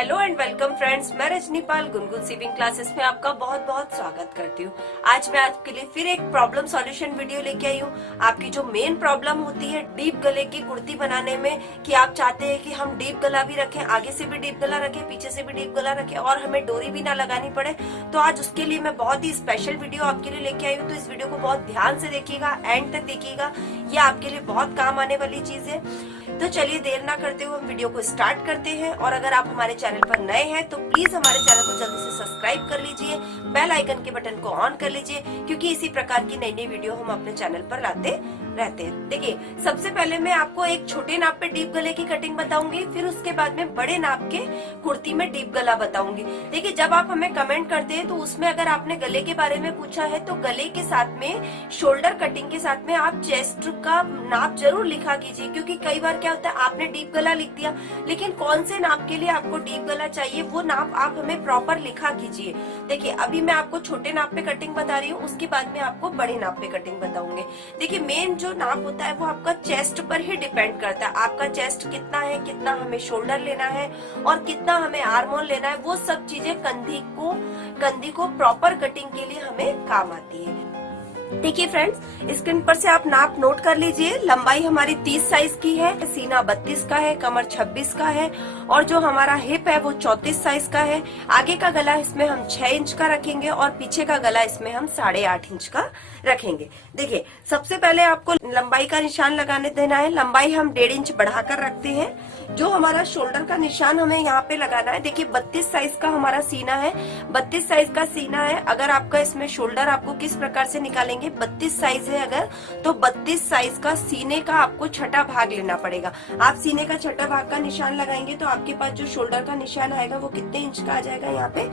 Hello and welcome friends, मैं रजनीपाल Gungun sieving classes में आपका बहुत बहुत स्वागत करती हूँ। आज मैं आपके लिए फिर एक प्रॉब्लम सॉल्यूशन वीडियो लेके आई हूँ। आपकी जो मेन प्रॉब्लम होती है डीप गले की कुर्ती बनाने में कि आप चाहते हैं कि हम डीप गला भी रखें, आगे से भी डीप गला रखें, पीछे से भी डीप गला रखें और हमें डोरी भी ना लगानी पड़े, तो आज उसके लिए मैं बहुत ही स्पेशल वीडियो आपके लिए लेके आई हूँ। तो इस वीडियो को बहुत ध्यान से देखिएगा, एंड तक देखिएगा, ये आपके लिए बहुत काम आने वाली चीज है। तो चलिए देर ना करते हुए हम वीडियो को स्टार्ट करते हैं। और अगर आप हमारे चैनल पर नए हैं तो प्लीज हमारे चैनल को जल्दी से सब्सक्राइब कर लीजिए, बेल आइकन के बटन को ऑन कर लीजिए, क्योंकि इसी प्रकार की नई नई वीडियो हम अपने चैनल पर लाते रहते हैं। देखिए, सबसे पहले मैं आपको एक छोटे नाप पे डीप गले की कटिंग बताऊंगी, फिर उसके बाद में बड़े नाप के कुर्ती में डीप गला बताऊंगी। देखिए, जब आप हमें कमेंट करते हैं तो उसमें अगर आपने गले के बारे में पूछा है तो गले के साथ में शोल्डर कटिंग के साथ में आप चेस्ट का नाप जरूर लिखा कीजिए, क्योंकि कई बार क्या होता है आपने डीप गला लिख दिया, लेकिन कौन से नाप के लिए आपको डीप गला चाहिए वो नाप आप हमें प्रॉपर लिखा कीजिए। देखिए, अभी मैं आपको छोटे नाप पे कटिंग बता रही हूँ, उसके बाद में आपको बड़े नाप पे कटिंग बताऊंगी। देखिए, मेन जो नाप होता है वो आपका चेस्ट पर ही डिपेंड करता है। आपका चेस्ट कितना है, कितना हमें शोल्डर लेना है और कितना हमें आर्म होल लेना है, वो सब चीजें कंधी को प्रॉपर कटिंग के लिए हमें काम आती है। देखिए फ्रेंड्स, स्क्रीन पर से आप नाप नोट कर लीजिए। लंबाई हमारी 30 साइज की है, सीना 32 का है, कमर 26 का है और जो हमारा हिप है वो 34 साइज का है। आगे का गला इसमें हम 6 इंच का रखेंगे और पीछे का गला इसमें हम 8.5 इंच का रखेंगे। देखिए, सबसे पहले आपको लंबाई का निशान लगाने देना है। लंबाई हम 1.5 इंच बढ़ाकर रखते हैं। जो हमारा शोल्डर का निशान हमें यहाँ पे लगाना है, देखिए 32 साइज का हमारा सीना है, 32 साइज का सीना है। अगर आपका इसमें शोल्डर आपको किस प्रकार से निकालेंगे, 32 साइज है अगर, तो 32 साइज का सीने का आपको छठा भाग लेना पड़ेगा। आप सीने का छठा भाग का निशान लगाएंगे तो आपके पास जो शोल्डर का निशान आएगा वो कितने इंच का आ जाएगा, यहाँ पे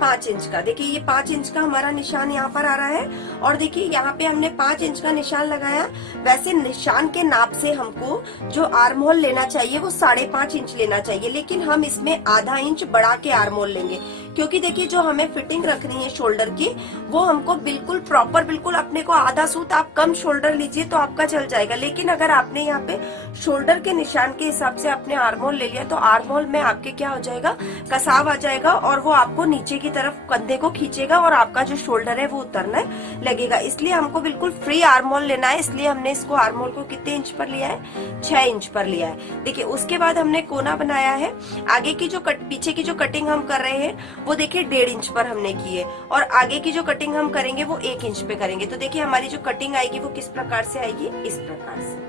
5 इंच का। देखिए, ये 5 इंच का हमारा निशान यहाँ पर आ रहा है। और देखिए, यहाँ पे हमने 5 इंच का निशान लगाया। वैसे निशान के नाप से हमको जो आर्म होल लेना चाहिए वो 5.5 इंच लेना चाहिए, लेकिन हम इसमें आधा इंच बढ़ा के आर्म होल लेंगे, क्योंकि देखिए जो हमें फिटिंग रखनी है शोल्डर की वो हमको बिल्कुल प्रॉपर, बिल्कुल अपने को आधा सूत आप कम शोल्डर लीजिए तो आपका चल जाएगा। लेकिन अगर आपने यहाँ पे शोल्डर के निशान के हिसाब से अपने आर्म होल ले लिया तो आर्म होल में आपके क्या हो जाएगा, कसाव आ जाएगा और वो आपको नीचे की तरफ कंधे को खींचेगा और आपका जो शोल्डर है वो उतरने लगेगा। इसलिए हमको बिल्कुल फ्री आर्म होल लेना है। इसलिए हमने इसको आर्म होल को कितने इंच पर लिया है, 6 इंच पर लिया है। देखिए, उसके बाद हमने कोना बनाया है। आगे की जो पीछे की जो कटिंग हम कर रहे हैं वो देखिए 1.5 इंच पर हमने की है और आगे की जो कटिंग हम करेंगे वो 1 इंच पे करेंगे। तो देखिए, हमारी जो कटिंग आएगी वो किस प्रकार से आएगी, इस प्रकार से।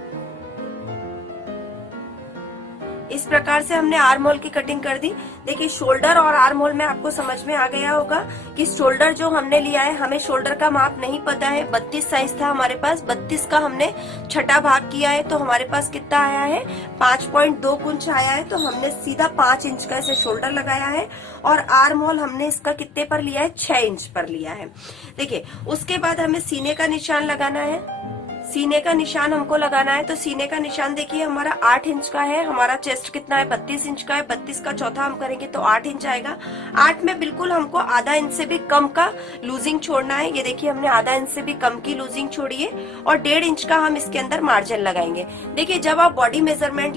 इस प्रकार से हमने आर्म होल की कटिंग कर दी। देखिए, शोल्डर और आर्म होल में आपको समझ में आ गया होगा कि शोल्डर जो हमने लिया है, हमें शोल्डर का माप नहीं पता है, 32 साइज था हमारे पास, 32 का हमने छठा भाग किया है तो हमारे पास कितना आया है, 5.2 इंच आया है। तो हमने सीधा 5 इंच का ऐसे शोल्डर लगाया है और आर्म होल हमने इसका कितने पर लिया है, 6 इंच पर लिया है। देखिए, उसके बाद हमें सीने का निशान लगाना है। सीने का निशान हमको लगाना है तो सीने का निशान देखिए हमारा 8 इंच का है। हमारा चेस्ट कितना है, 32 इंच का है, 32 का चौथा हम करेंगे तो 8 इंच आएगा। 8 में बिल्कुल हमको आधा इंच से भी कम का लूजिंग छोड़ना है। ये देखिए, हमने आधा इंच से भी कम की लूजिंग छोड़ी है और 1.5 इंच का हम इसके अंदर मार्जिन लगाएंगे। देखिए, जब आप बॉडी मेजरमेंट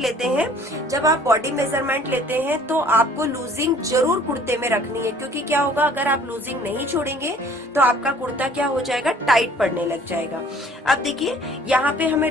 लेते हैं तो आपको लूजिंग जरूर कुर्ते में रखनी है, क्योंकि क्या होगा, अगर आप लूजिंग नहीं छोड़ेंगे तो आपका कुर्ता क्या हो जाएगा, टाइट पड़ने लग जाएगा। अब देखिए, यहाँ पे हमें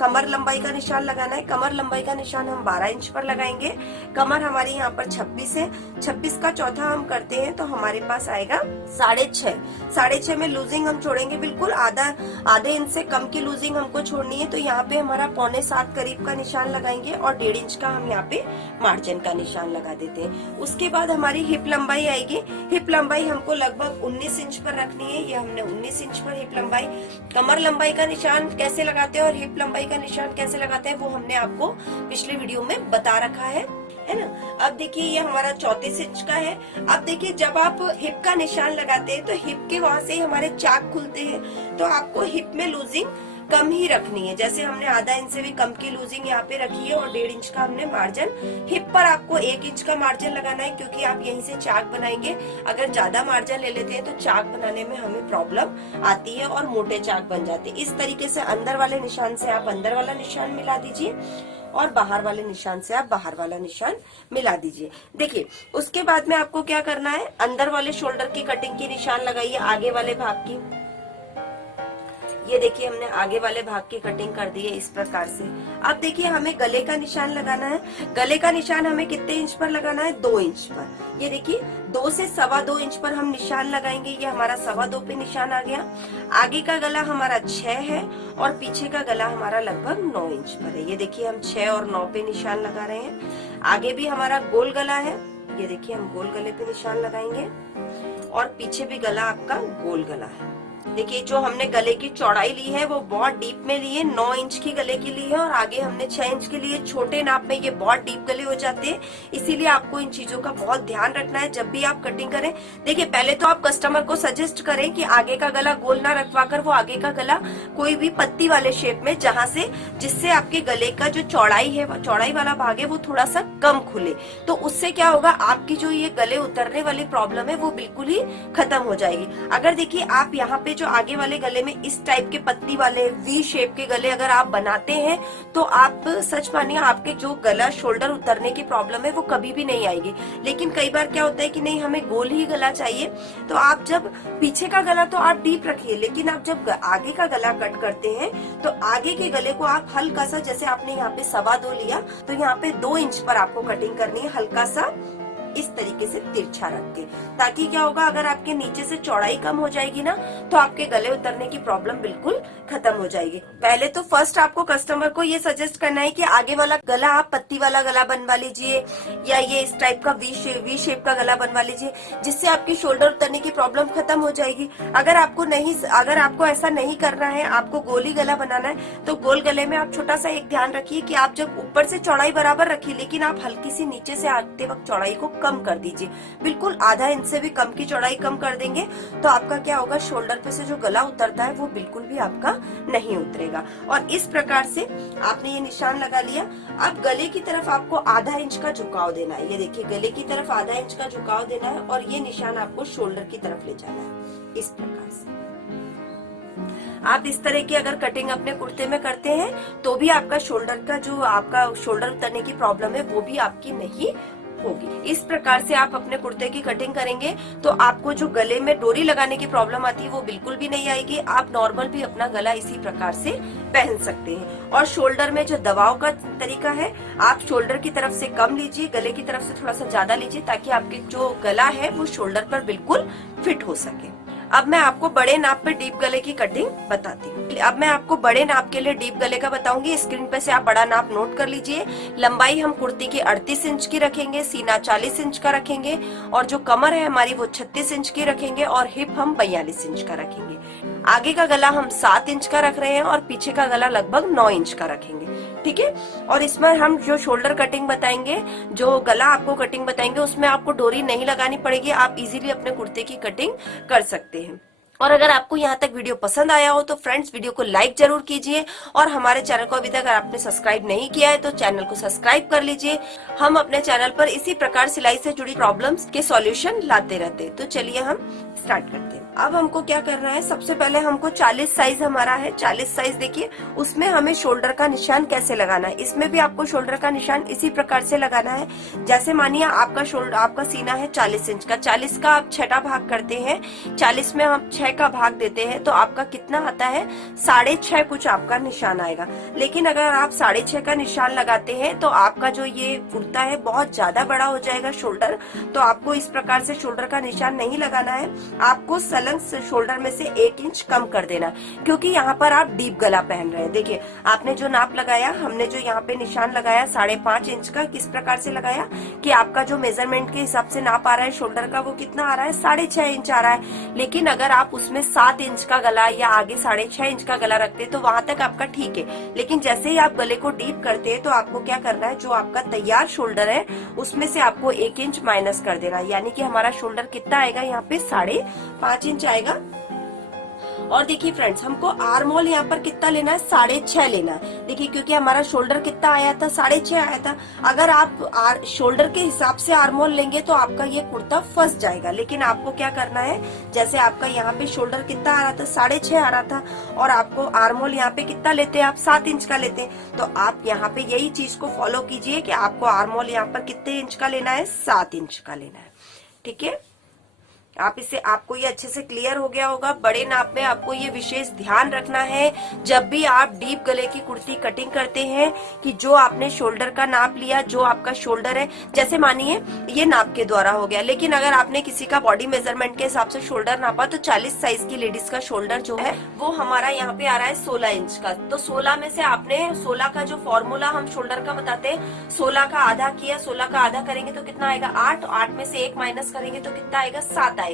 कमर लंबाई का निशान लगाना है। कमर लंबाई का निशान हम 12 इंच पर लगाएंगे। कमर हमारी यहाँ पर 26 है, 26 का चौथा हम करते हैं तो हमारे पास आएगा 6.5 में लूजिंग हम छोड़ेंगे। बिल्कुल आधे इंच से कम की लूजिंग हमको छोड़नी है। तो यहाँ पे हमारा 6.25 करीब का निशान लगाएंगे और 1.5 इंच का हम यहाँ पे मार्जिन का निशान लगा देते हैं। उसके बाद हमारी हिप लंबाई आएगी। हिप लंबाई हमको लगभग 19 इंच पर रखनी है। ये हमने 19 इंच पर हिप लंबाई। कमर लंबाई का निशान कैसे लगाते हैं और हिप लंबाई का निशान कैसे लगाते हैं वो हमने आपको पिछले वीडियो में बता रखा है ना। अब देखिए, ये हमारा 34 इंच का है। अब देखिए, जब आप हिप का निशान लगाते हैं तो हिप के वहां से हमारे चाक खुलते हैं, तो आपको हिप में लूजिंग कम ही रखनी है। जैसे हमने आधा इंच से भी कम की लूजिंग यहाँ पे रखी है और 1.5 इंच का हमने मार्जिन। हिप पर आपको 1 इंच का मार्जिन लगाना है, क्योंकि आप यहीं से चाक बनाएंगे। अगर ज्यादा मार्जिन ले लेते हैं तो चाक बनाने में हमें प्रॉब्लम आती है और मोटे चाक बन जाते हैं। इस तरीके से अंदर वाले निशान से आप अंदर वाला निशान मिला दीजिए। और बाहर वाले निशान से आप बाहर वाला निशान मिला दीजिए। देखिए उसके बाद में आपको क्या करना है, अंदर वाले शोल्डर की कटिंग की निशान लगाइए, आगे वाले भाग की। ये देखिए हमने आगे वाले भाग की कटिंग कर दी है इस प्रकार से। अब देखिए हमें गले का निशान लगाना है। गले का निशान हमें कितने इंच पर लगाना है, 2 इंच पर। ये देखिए 2 से 2.25 इंच पर हम निशान लगाएंगे। ये हमारा 2.25 पे निशान आ गया। आगे का गला हमारा 6 है और पीछे का गला हमारा लगभग 9 इंच पर है। ये देखिए हम 6 और 9 पे निशान लगा रहे हैं। आगे भी हमारा गोल गला है। ये देखिए हम गोल गले पे निशान लगाएंगे और पीछे भी गला आपका गोल गला है। देखिए जो हमने गले की चौड़ाई ली है वो बहुत डीप में ली है, 9 इंच की गले की ली है और आगे हमने 6 इंच के लिए। छोटे नाप में ये बहुत डीप गले हो जाते हैं, इसीलिए आपको इन चीजों का बहुत ध्यान रखना है जब भी आप कटिंग करें। देखिए पहले तो आप कस्टमर को सजेस्ट करें कि आगे का गला गोल ना रखवाकर वो आगे का गला कोई भी पत्ती वाले शेप में, जहाँ से जिससे आपके गले का जो चौड़ाई है, चौड़ाई वाला भाग है वो थोड़ा सा कम खुले। तो उससे क्या होगा, आपकी जो ये गले उतरने वाली प्रॉब्लम है वो बिल्कुल ही खत्म हो जाएगी। अगर देखिए आप यहाँ पे जो आगे वाले गले में इस टाइप के पत्ती वाले वी शेप के गले अगर आप बनाते हैं तो आप सच मानिए आपके जो गला शोल्डर उतरने की प्रॉब्लम है वो कभी भी नहीं आएगी। लेकिन कई बार क्या होता है कि नहीं हमें गोल ही गला चाहिए, तो आप जब पीछे का गला तो आप डीप रखिए, लेकिन आप जब आगे का गला कट करते हैं तो आगे के गले को आप हल्का सा, जैसे आपने यहाँ पे 2.25 लिया तो यहाँ पे 2 इंच पर आपको कटिंग करनी है, हल्का सा इस तरीके से तिरछा रख के। ताकि क्या होगा, अगर आपके नीचे से चौड़ाई कम हो जाएगी ना तो आपके गले उतरने की प्रॉब्लम बिल्कुल खत्म हो जाएगी। पहले तो फर्स्ट आपको कस्टमर को ये सजेस्ट करना है कि आगे वाला गला आप पत्ती वाला गला बनवा लीजिए या ये इस टाइप का वी शेप का गला बनवा लीजिए, जिससे आपकी शोल्डर उतरने की प्रॉब्लम खत्म हो जाएगी। अगर आपको ऐसा नहीं करना है, आपको गोली गला बनाना है, तो गोल गले में आप छोटा सा एक ध्यान रखिए कि आप जब ऊपर से चौड़ाई बराबर रखिए, लेकिन आप हल्की सी नीचे से आते वक्त चौड़ाई को कम कर दीजिए। बिल्कुल आधा इंच से भी कम की चौड़ाई कम कर देंगे तो आपका क्या होगा, शोल्डर पे से जो गला उतरता है वो बिल्कुल भी आपका नहीं उतरेगा। और इस प्रकार से आपने ये निशान लगा लिया। अब गले की तरफ आपको आधा इंच का झुकाव देना है। ये देखिए गले की तरफ आधा इंच का झुकाव देना है और ये निशान आपको शोल्डर की तरफ ले जाना है इस प्रकार से। आप इस तरह की अगर कटिंग अपने कुर्ते में करते हैं तो भी आपका शोल्डर का जो आपका शोल्डर उतरने की प्रॉब्लम है वो भी आपकी नहीं होगी। इस प्रकार से आप अपने कुर्ते की कटिंग करेंगे तो आपको जो गले में डोरी लगाने की प्रॉब्लम आती है वो बिल्कुल भी नहीं आएगी। आप नॉर्मल भी अपना गला इसी प्रकार से पहन सकते हैं। और शोल्डर में जो दबाव का तरीका है, आप शोल्डर की तरफ से कम लीजिए, गले की तरफ से थोड़ा सा ज्यादा लीजिए, ताकि आपके जो गला है वो शोल्डर पर बिल्कुल फिट हो सके। अब मैं आपको बड़े नाप पे डीप गले की कटिंग बताती हूँ। अब मैं आपको बड़े नाप के लिए डीप गले का बताऊंगी। स्क्रीन पे से आप बड़ा नाप नोट कर लीजिए। लंबाई हम कुर्ती की 38 इंच की रखेंगे, सीना 40 इंच का रखेंगे और जो कमर है हमारी वो 36 इंच की रखेंगे और हिप हम 42 इंच का रखेंगे। आगे का गला हम 7 इंच का रख रहे हैं और पीछे का गला लगभग 9 इंच का रखेंगे। ठीक है। और इसमें हम जो शोल्डर कटिंग बताएंगे, जो गला आपको कटिंग बताएंगे, उसमें आपको डोरी नहीं लगानी पड़ेगी। आप इजीली अपने कुर्ते की कटिंग कर सकते हैं। और अगर आपको यहाँ तक वीडियो पसंद आया हो तो फ्रेंड्स वीडियो को लाइक जरूर कीजिए और हमारे चैनल को अभी तक अगर आपने सब्सक्राइब नहीं किया है तो चैनल को सब्सक्राइब कर लीजिए। हम अपने चैनल पर इसी प्रकार सिलाई से जुड़ी प्रॉब्लम्स के सॉल्यूशन लाते रहते हैं। तो चलिए हम स्टार्ट करते हैं। अब हमको क्या करना है, सबसे पहले हमको 40 साइज हमारा है। 40 साइज देखिए, उसमें हमें शोल्डर का निशान कैसे लगाना है। इसमें भी आपको शोल्डर का निशान इसी प्रकार से लगाना है। जैसे मानिए आपका सीना है 40 इंच का, 40 का आप 6ठा भाग करते हैं, 40 में हम 6 का भाग देते हैं तो आपका कितना आता है, 6.5 कुछ आपका निशान आएगा। लेकिन अगर आप 6.5 का निशान लगाते हैं तो आपका जो ये कुर्ता है बहुत ज्यादा बड़ा हो जाएगा शोल्डर। तो आपको इस प्रकार से शोल्डर का निशान नहीं लगाना है। आपको सलंग शोल्डर में से 1 इंच कम कर देना, क्योंकि यहाँ पर आप डीप गला पहन रहे हैं। देखिए आपने जो नाप लगाया, हमने जो यहाँ पे निशान लगाया 5.5 इंच का, किस प्रकार से लगाया कि आपका जो मेजरमेंट के हिसाब से नाप आ रहा है शोल्डर का वो कितना आ रहा है, 6.5 इंच आ रहा है। लेकिन अगर आप उसमें 7 इंच का गला या आगे 6.5 इंच का गला रखते तो वहां तक आपका ठीक है। लेकिन जैसे ही आप गले को डीप करते हैं तो आपको क्या करना है, जो आपका तैयार शोल्डर है उसमें से आपको 1 इंच माइनस कर देना, यानी कि हमारा शोल्डर कितना आएगा, यहाँ पे 5.5 इंच आएगा। और देखिए फ्रेंड्स, हमको आर्म होल यहाँ पर कितना लेना है, 6.5 लेना है। देखिए क्योंकि हमारा शोल्डर कितना आया था, 6.5 आया था। अगर आप शोल्डर के हिसाब से आर्म होल लेंगे तो आपका ये कुर्ता फंस जाएगा। लेकिन आपको क्या करना है, जैसे आपका यहाँ पे शोल्डर कितना आ रहा था, 6.5 आ रहा था, और आपको आर्म होल यहाँ पे कितना लेते हैं आप, 7 इंच का लेते हैं। तो आप यहाँ पे यही चीज को फॉलो कीजिए कि आपको आर्म होल यहाँ पर कितने इंच का लेना है, 7 इंच का लेना है। ठीक है, आप इससे आपको ये अच्छे से क्लियर हो गया होगा। बड़े नाप में आपको ये विशेष ध्यान रखना है जब भी आप डीप गले की कुर्ती कटिंग करते हैं, कि जो आपने शोल्डर का नाप लिया, जो आपका शोल्डर है, जैसे मानिए ये नाप के द्वारा हो गया, लेकिन अगर आपने किसी का बॉडी मेजरमेंट के हिसाब से शोल्डर नापा तो 40 साइज की लेडीज का शोल्डर जो है वो हमारा यहाँ पे आ रहा है 16 इंच का। तो 16 में से आपने 16 का जो फॉर्मूला हम शोल्डर का बताते हैं, 16 का आधा किया, 16 का आधा करेंगे तो कितना आएगा, 8, 8 में से 1 माइनस करेंगे तो कितना आएगा, 7 आएगा।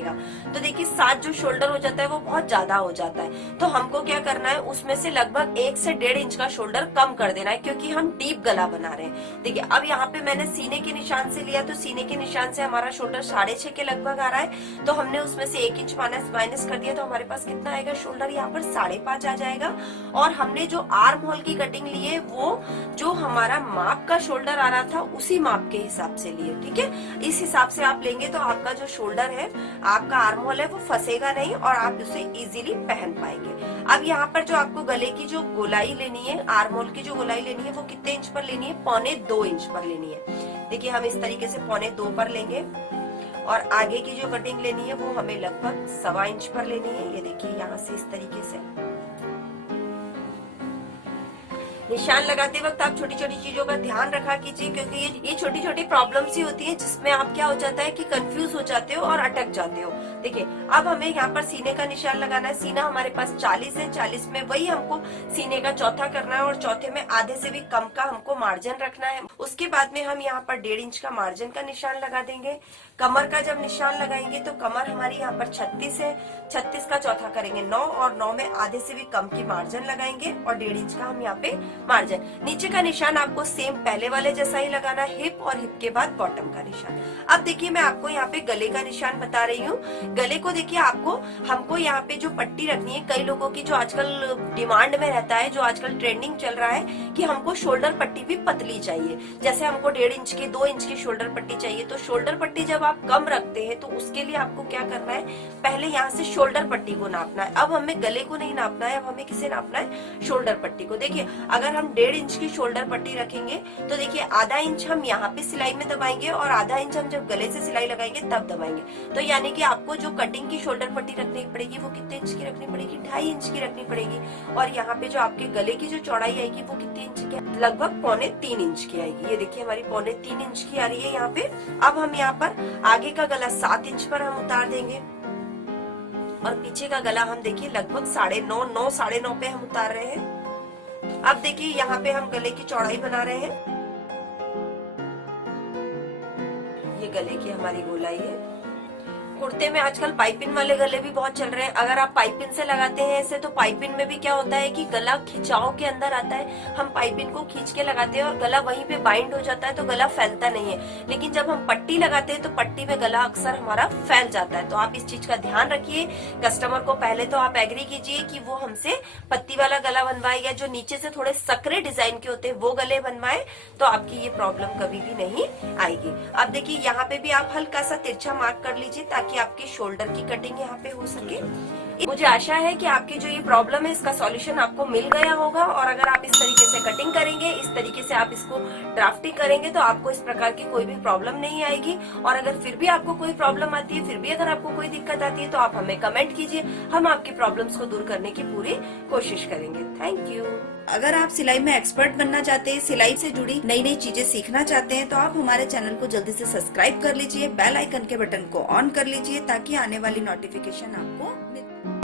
तो देखिए 7 जो शोल्डर हो जाता है वो बहुत ज्यादा हो जाता है। तो हमको क्या करना है, उसमें से लगभग 1 से 1.5 इंच का शोल्डर कम कर देना है, क्योंकि हम डीप गला बना रहे हैं। देखिए अब यहाँ पे मैंने सीने के निशान से लिया, तो सीने के निशान से हमारा शोल्डर 6.5 के लगभग आ रहा है। तो हमने उसमें से 1 इंच माइनस कर दिया, तो हमारे पास कितना आएगा, शोल्डर यहाँ पर 5.5 आ जाएगा। और हमने जो आर्म होल की कटिंग ली है वो जो हमारा माप का शोल्डर आ रहा था उसी माप के हिसाब से लिए। ठीक है, इस हिसाब से आप लेंगे तो आपका जो शोल्डर है, आपका आर्म होल है, वो फंसेगा नहीं और आप उसे इजीली पहन पाएंगे। अब यहाँ पर जो आपको गले की जो गोलाई लेनी है, आर्म होल की जो गोलाई लेनी है, वो कितने इंच पर लेनी है, 1.25 इंच पर लेनी है। देखिए हम इस तरीके से 1.25 पर लेंगे, और आगे की जो कटिंग लेनी है वो हमें लगभग 1.25 इंच पर लेनी है। ये देखिए यहाँ से इस तरीके से निशान लगाते वक्त आप छोटी छोटी चीजों का ध्यान रखा कीजिए, क्योंकि ये छोटी छोटी प्रॉब्लम्स ही होती है जिसमें आप क्या हो जाता है कि कंफ्यूज हो जाते हो और अटक जाते हो। देखिए अब हमें यहाँ पर सीने का निशान लगाना है। सीना हमारे पास 40 है, 40 में वही हमको सीने का चौथा करना है, और चौथे में आधे से भी कम का हमको मार्जिन रखना है। उसके बाद में हम यहाँ पर 1.5 इंच का मार्जिन का निशान लगा देंगे। कमर का जब निशान लगाएंगे तो कमर हमारी यहाँ पर 36 है, 36 का चौथा करेंगे 9, और 9 में आधे से भी कम की मार्जिन लगाएंगे, और 1.5 इंच का हम यहाँ पे मार्जिन। नीचे का निशान आपको सेम पहले वाले जैसा ही लगाना है, हिप, और हिप के बाद बॉटम का निशान। अब देखिए मैं आपको यहाँ पे गले का निशान बता रही हूँ। गले को देखिए हमको यहाँ पे जो पट्टी रखनी है, कई लोगों की जो आजकल डिमांड में रहता है, जो आजकल ट्रेंडिंग चल रहा है कि हमको शोल्डर पट्टी भी पतली चाहिए। जैसे हमको 1.5 इंच की, 2 इंच की शोल्डर पट्टी चाहिए। तो शोल्डर पट्टी जब आप कम रखते हैं तो उसके लिए आपको क्या करना है, पहले यहाँ से शोल्डर पट्टी को नापना है। अब हमें गले को नहीं नापना है, अब हमें किसे नापना है, शोल्डर पट्टी को। देखिए अगर हम 1.5 इंच की शोल्डर पट्टी रखेंगे तो देखिए आधा इंच हम यहाँ पे सिलाई में दबाएंगे, और आधा इंच हम जब गले से सिलाई लगाएंगे तब दबाएंगे। तो यानी कि आपको जो कटिंग की शोल्डर पट्टी रखनी पड़ेगी वो कितने इंच की रखनी पड़ेगी, 2.5 इंच की रखनी पड़ेगी। और यहाँ पे जो आपके गले की जो चौड़ाई आएगी वो कितने इंच की, लगभग 2.25 इंच की आएगी। ये देखिए हमारी 2.25 इंच की आ रही है यहाँ पे। अब हम यहाँ पर आगे का गला 7 इंच पर हम उतार देंगे, और पीछे का गला हम देखिए लगभग 9.5 9.5 पे हम उतार रहे हैं। अब देखिए यहाँ पे हम गले की चौड़ाई बना रहे हैं। ये गले की हमारी गोलाई है। कुर्ते में आजकल पाइपिन वाले गले भी बहुत चल रहे हैं। अगर आप पाइपिन से लगाते हैं ऐसे, तो पाइपिन में भी क्या होता है कि गला खिंचाव के अंदर आता है। हम पाइपिन को खींच के लगाते हैं और गला वहीं पे बाइंड हो जाता है, तो गला फैलता नहीं है। लेकिन जब हम पट्टी लगाते हैं तो पट्टी में गला अक्सर हमारा फैल जाता है। तो आप इस चीज का ध्यान रखिए। कस्टमर को पहले तो आप एग्री कीजिए कि वो हमसे पत्ती वाला गला बनवाए, या जो नीचे से थोड़े सकरे डिजाइन के होते हैं वो गले बनवाए, तो आपकी ये प्रॉब्लम कभी भी नहीं आएगी। अब देखिए यहाँ पे भी आप हल्का सा तिरछा मार्क कर लीजिए, ताकि आपकी शोल्डर की कटिंग यहाँ पे हो सके। मुझे आशा है कि आपकी जो ये प्रॉब्लम है इसका सॉल्यूशन आपको मिल गया होगा। और अगर आप इस तरीके से कटिंग करेंगे, इस तरीके से आप इसको ड्राफ्टिंग करेंगे, तो आपको इस प्रकार की कोई भी प्रॉब्लम नहीं आएगी। और अगर फिर भी आपको कोई प्रॉब्लम आती है, फिर भी अगर आपको कोई दिक्कत आती है, तो आप हमें कमेंट कीजिए। हम आपकी प्रॉब्लम्स को दूर करने की पूरी कोशिश करेंगे। Thank you. अगर आप सिलाई में एक्सपर्ट बनना चाहते हैं, सिलाई से जुड़ी नई नई चीजें सीखना चाहते हैं, तो आप हमारे चैनल को जल्दी से सब्सक्राइब कर लीजिए, बेल आइकन के बटन को ऑन कर लीजिए, ताकि आने वाली नोटिफिकेशन आपको